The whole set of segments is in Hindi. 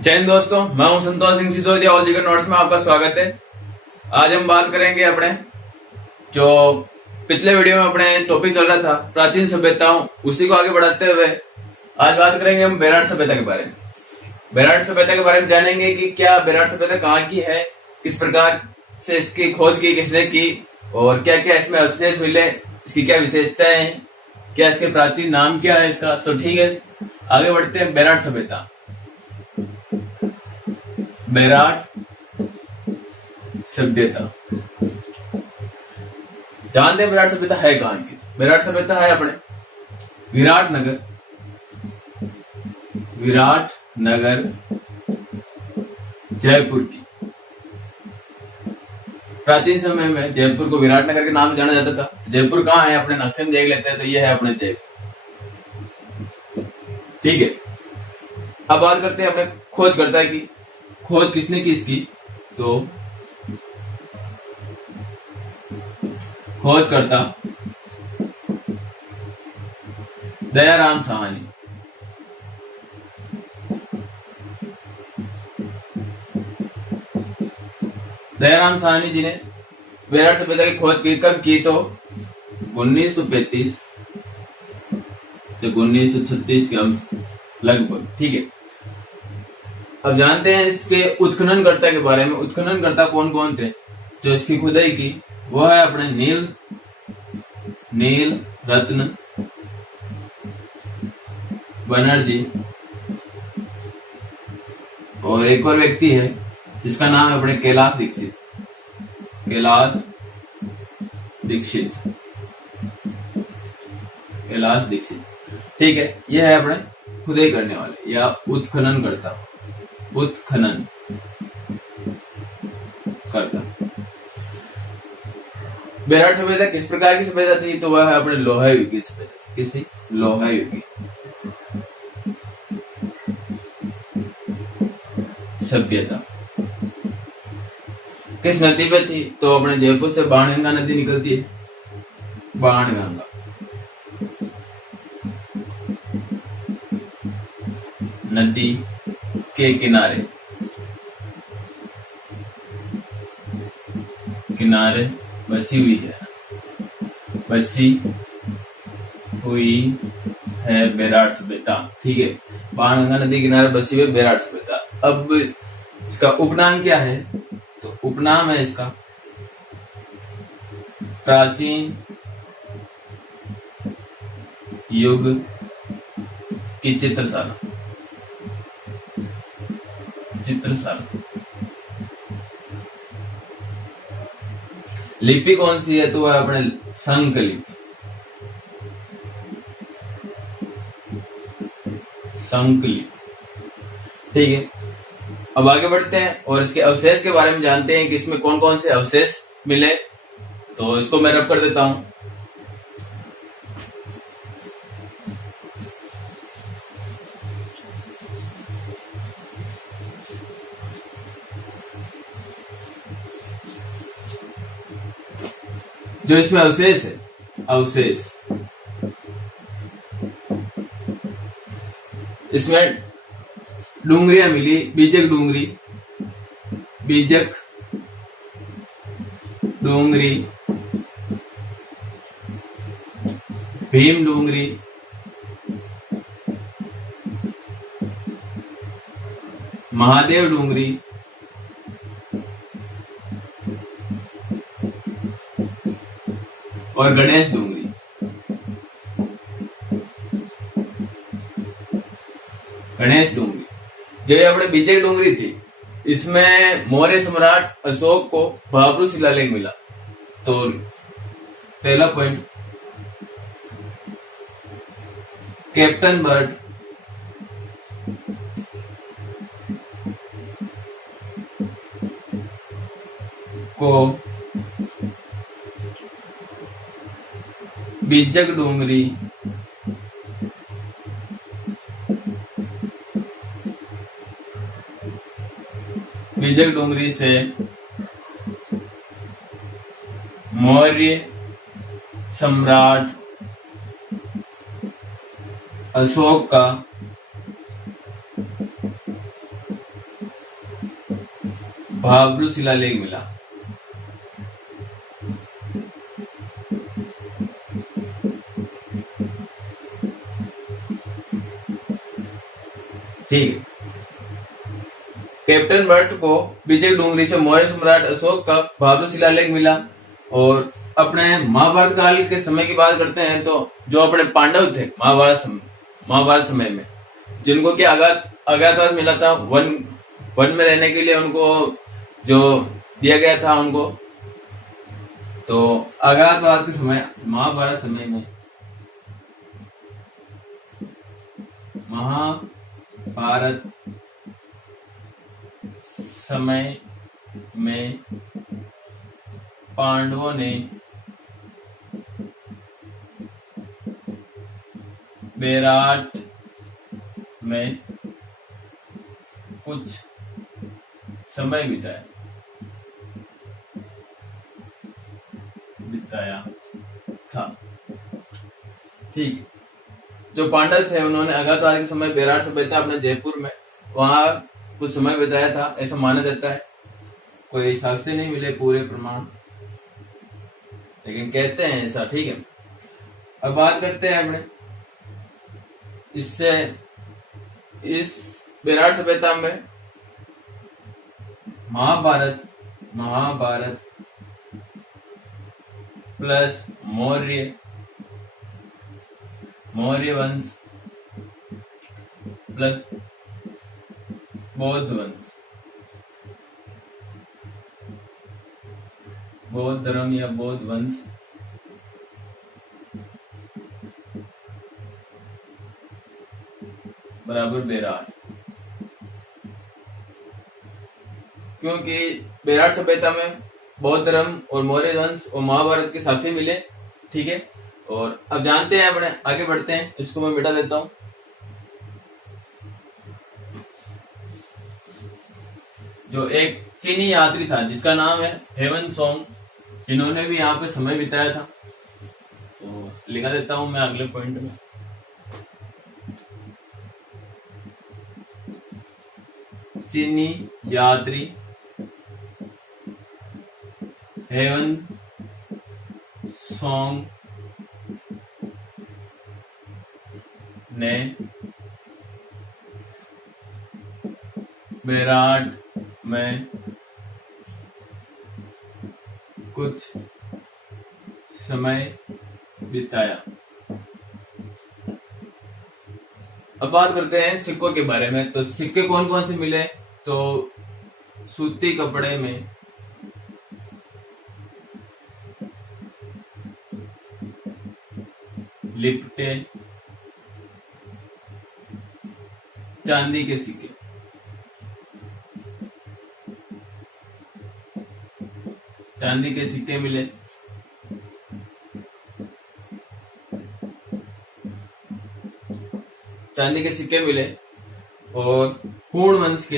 जय हिंद दोस्तों, मैं हूं संतोष सिंह सिसोदिया। ऑल जिगर नोट्स में आपका स्वागत है। आज हम बात करेंगे अपने जो पिछले वीडियो में अपने टॉपिक चल रहा था प्राचीन सभ्यताओं, उसी को आगे बढ़ाते हुए आज बात करेंगे हम बेराट सभ्यता के बारे में। बेराट सभ्यता के बारे में जानेंगे कि क्या बेराट सभ्यता कहाँ की है, किस प्रकार से इसकी खोज की किसने की और क्या क्या इसमें अवशेष मिले, इसकी क्या विशेषताएं हैं, क्या इसके प्राचीन नाम क्या है इसका। तो ठीक है, आगे बढ़ते हैं। बेराट सभ्यता, बेराट सभ्यता जानते हैं बेराट सभ्यता है कहां की। बेराट सभ्यता है अपने विराट नगर जयपुर की। प्राचीन समय में जयपुर को विराट नगर के नाम से जाना जाता था। जयपुर कहाँ है अपने नक्शे में देख लेते हैं, तो ये है अपने जयपुर। ठीक है, अब बात करते हैं अपने खोजकर्ता की। खोज किसने की इसकी, तो खोजकर्ता दयाराम साहनी। दयाराम साहनी जी ने बेराट सभ्यता की खोज की। कब की, तो 1935 से 1936 के लगभग। ठीक है, अब जानते हैं इसके उत्खननकर्ता के बारे में। उत्खननकर्ता कौन कौन थे जो इसकी खुदाई की, वो है अपने नील रत्न बनर्जी, और एक और व्यक्ति है जिसका नाम है अपने कैलाश दीक्षित। ठीक है, यह है अपने खुदाई करने वाले या उत्खनन करता। बेराट सभ्यता किस प्रकार की सभ्यता थी, तो वह है अपने लोहा युग की सभ्यता। किसी लोहा युग सभ्यता किस नदी पे थी, तो अपने जयपुर से बाणगंगा नदी निकलती है। बाणगंगा नदी के किनारे बसी हुई है बेराट सभ्यता। ठीक है, बाणगंगा नदी किनारे बसी हुई बेराट सभ्यता। अब इसका उपनाम क्या है, तो उपनाम है इसका प्राचीन युग की चित्रशाला। लिपि कौन सी है, तो वह अपने संक लिपि। ठीक है, अब आगे बढ़ते हैं और इसके अवशेष के बारे में जानते हैं कि इसमें कौन कौन से अवशेष मिले। तो इसको मैं रब कर देता हूं। जो इसमें अवशेष है, इसमें डूंगरियां मिली। बीजक डूंगरी, भीम डूंगरी, महादेव डूंगरी, और गणेश डूंगरी। जो ये अपने बीजक डूंगरी थी, इसमें मौर्य सम्राट अशोक को भाबरू शिलालेख मिला। तो पहला पॉइंट, कैप्टन बर्ट को बीजक डूंगरी से मौर्य सम्राट अशोक का भाब्रू शिलालेख मिला। ठीक है। कैप्टन भट्ट को विजय डूंगरी से मौर्य सम्राट अशोक का भाब्रू शिलालेख मिला। और अपने महाभारत काल के समय की बात करते हैं तो जो अपने पांडव थे महाभारत समय में, जिनको कि अज्ञातवास मिला था, वन में रहने के लिए उनको जो दिया गया था उनको, तो अज्ञातवास के समय महाभारत समय में महाभारत समय में पांडवों ने बेराट में कुछ समय बिताया था। ठीक। जो पांडव थे उन्होंने अज्ञातवास के समय बेराट सभ्यता अपने जयपुर में वहां कुछ समय बिताया था, ऐसा माना जाता है। कोई साक्ष्य नहीं मिले पूरे प्रमाण, लेकिन कहते हैं ऐसा। ठीक है। अब बात करते हैं अपने इस बेराट सभ्यता में महाभारत प्लस मौर्य वंश प्लस बौद्ध वंश, बौद्ध धर्म या बौद्ध वंश बराबर बेराट। क्योंकि बेराट सभ्यता में बौद्ध धर्म और मौर्य वंश और महाभारत के साक्ष्य मिले। ठीक है। और अब जानते हैं अपने, आगे बढ़ते हैं। इसको मैं मिटा देता हूं। जो एक चीनी यात्री था जिसका नाम है हेवन सोंग, जिन्होंने भी यहाँ पे समय बिताया था, तो लिखा देता हूं मैं अगले पॉइंट में। चीनी यात्री हेवन सोंग ने बेराट में कुछ समय बिताया। अब बात करते हैं सिक्कों के बारे में। तो सिक्के कौन कौन से मिले? तो सूती कपड़े में लिपटे चांदी के सिक्के, चांदी के सिक्के मिले। चांदी के सिक्के मिले। और हूण वंश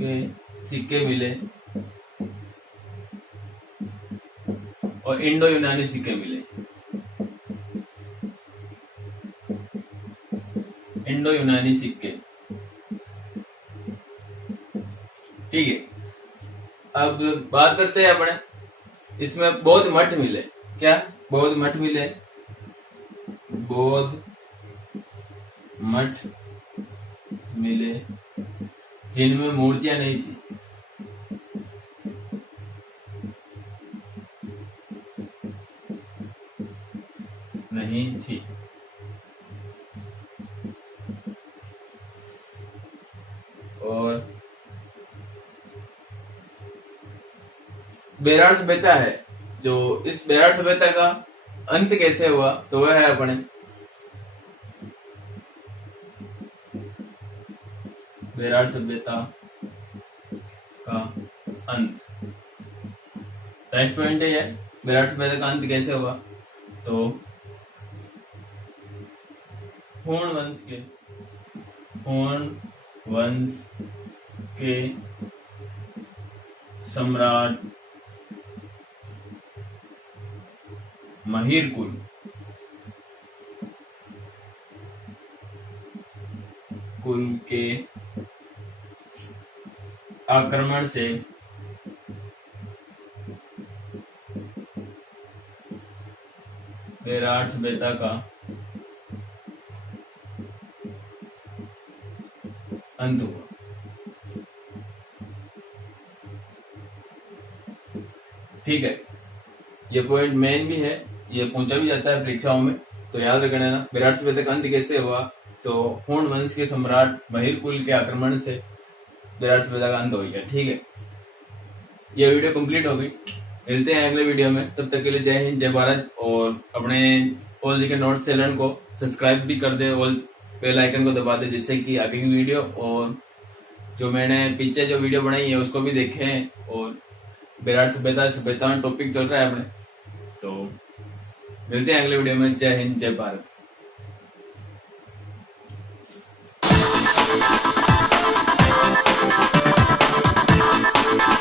के सिक्के मिले और इंडो यूनानी सिक्के मिले। इंडो यूनानी सिक्के। ठीक है। अब बात करते हैं अपने, इसमें बौद्ध मठ मिले। क्या? बौद्ध मठ मिले। बौद्ध मठ मिले जिनमें मूर्तियां नहीं थी। और बेराट सभ्यता है, जो इस बेराट सभ्यता का अंत कैसे हुआ, तो वह है अपने बेराट सभ्यता का अंत। नेक्स्ट पॉइंट है बेराट सभ्यता का अंत कैसे हुआ। तो हूण वंश के सम्राट कुल के आक्रमण से विराट सभ्यता का अंत हुआ। ठीक है, ये पॉइंट मेन भी है, ये पूछा भी जाता है परीक्षाओं में, तो याद रखना ना। विराट सभ्यता का अंत कैसे हुआ? तो हुण वंश के सम्राट महिरकुल के आक्रमण से विराट सभ्यता का अंत हो गया। ठीक है, ये वीडियो कंप्लीट हो गई। मिलते हैं अगले वीडियो में, तब तक के लिए जय हिंद जय भारत। और अपने ऑल जी के नोट्स चैनल को सब्सक्राइब भी कर दे और बेल आइकन को दबा दे, जिससे कि आगे की वीडियो और जो मैंने पीछे जो वीडियो बनाई है उसको भी देखें। और विराट सभ्यता में टॉपिक चल रहा है अपने, तो मिलते हैं अगले वीडियो में। जय हिंद जय भारत।